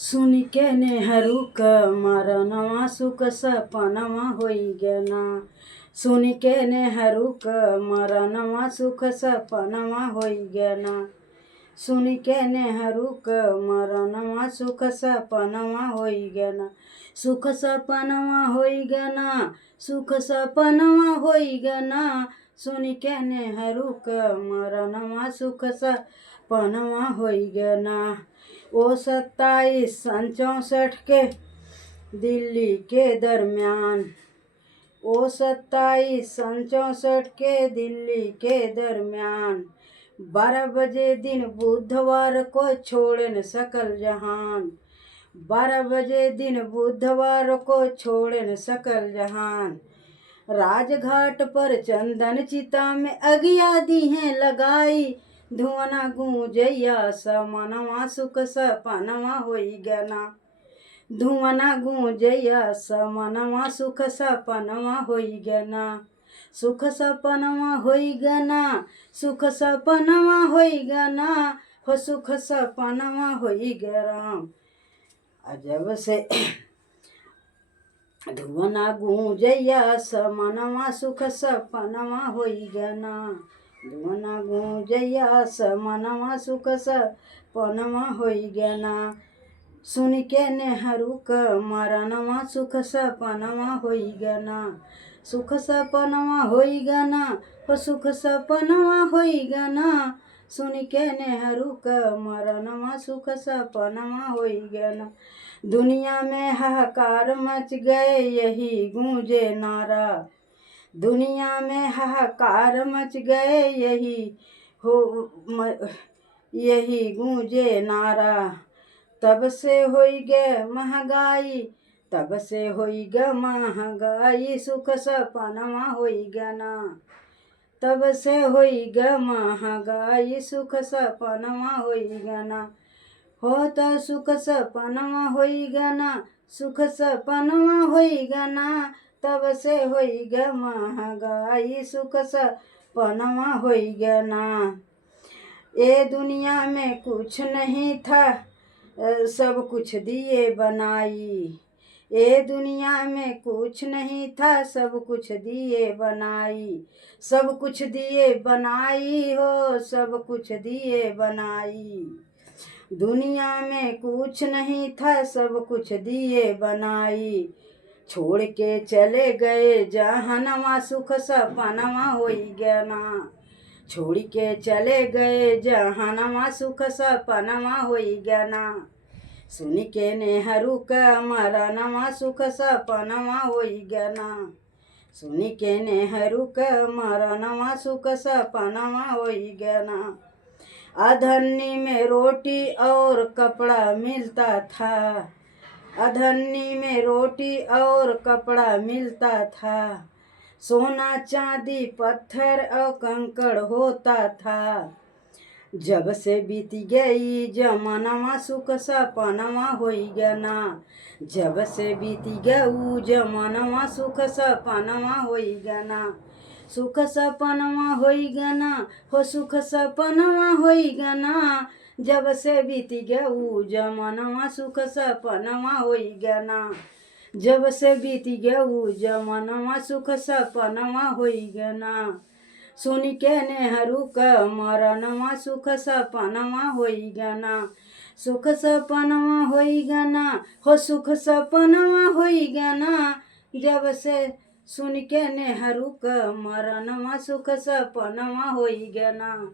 सुन के नेहरू क मरनवा सुख सपनवा होई गना। सुन के नेहरू क मरनवा सुख सपनवा होई गना। सुन के नेहरू क मरनवा सुख सपनवा होई गना। सुख सपनवा होई गना। सुख सपनवा होई गना। सुन के नेहरू क मरनवा सुख सपनवा होई गना। ओ 27 के दिल्ली के दरमियान। ओ 27 के दिल्ली के दरमियान। 12 बजे दिन बुधवार को छोड़ न सकल जहान। 12 बजे दिन बुधवार को छोड़ न सकल जहान। राजघाट पर चंदन चिता में अगिया दी हैं लगाई। धुआं गूंजैया समनवा सुख सपनवा होई गना। धुआं गूंजैया समनवा सुख सपनवा होई गना। सुख सपनवा होई गना। सुख सपनवा होई गना। हो सुख सपनवा होई गराम। अजब से धुआं गूंजैया समनवा सुख सपनवा होई गना। धुआं गूंजैया समनवा सुख सपनवा होई गना। सुन के नेहरू क मरनवा सुख सपनवा होई गना। सुख सपनवा होई गना। हो सुख सपनवा होई गना। सुन के नेहरू क मरनवा सुख सपनवा होई गना। दुनिया में हाहाकार मच गए यही गूंजे नारा। दुनिया में हाहाकार मच गए यही गूंजे नारा। तब से होई गे महंगाई। तब से होई ग महंगाई। सुख सपनवा होई गना। तब से होई ग महंगाई। सुख सपनवा होई गना। हो त सुख सपनवा होई गना। सुख सपनवा होई गना। तब से होई ग महंगाई। सुख सपनवा होई गना। ये दुनिया में कुछ नहीं था सब कुछ दिए बनाई। ये दुनिया में कुछ नहीं था सब कुछ दिए बनाई। सब कुछ दिए बनाई हो सब कुछ दिए बनाई। दुनिया में कुछ नहीं था सब कुछ दिए बनाई। छोड़ के चले गए जहनवा सुख सपनवा होई गना। छोड़ के चले गए जहनवा सुख सपनवा होई गना। सुन के नेहरू क मरनवा सुख सपनवा होई गना। सुन के नेहरू क मरनवा सुख सपनवा होई गना। अधन्नी में रोटी और कपड़ा मिलता था। अधन्नी में रोटी और कपड़ा मिलता था। सोना चांदी पत्थर और कंकड़ होता था। जब से बीत गई जमानवा सुख सपनवा होई गना। जब से बीत गऊ जमानवा सुख सपनवा होई गना। सुख सपनवा होई गना। हो सुख सपनवा होई गना। जब से बीत गऊ जमानवा सुख सपनवा होई गना। जब से बीत गऊ जमानवा सुख सपनवा होई गना। सुन के नेहरू क मरनवा सुख सपनवा होई गना। सुख सपनवा होई गना। हो सुख सपनवा होई गना। जब से सुन के नेहरू क मरनवा सुख सपनवा होई गना।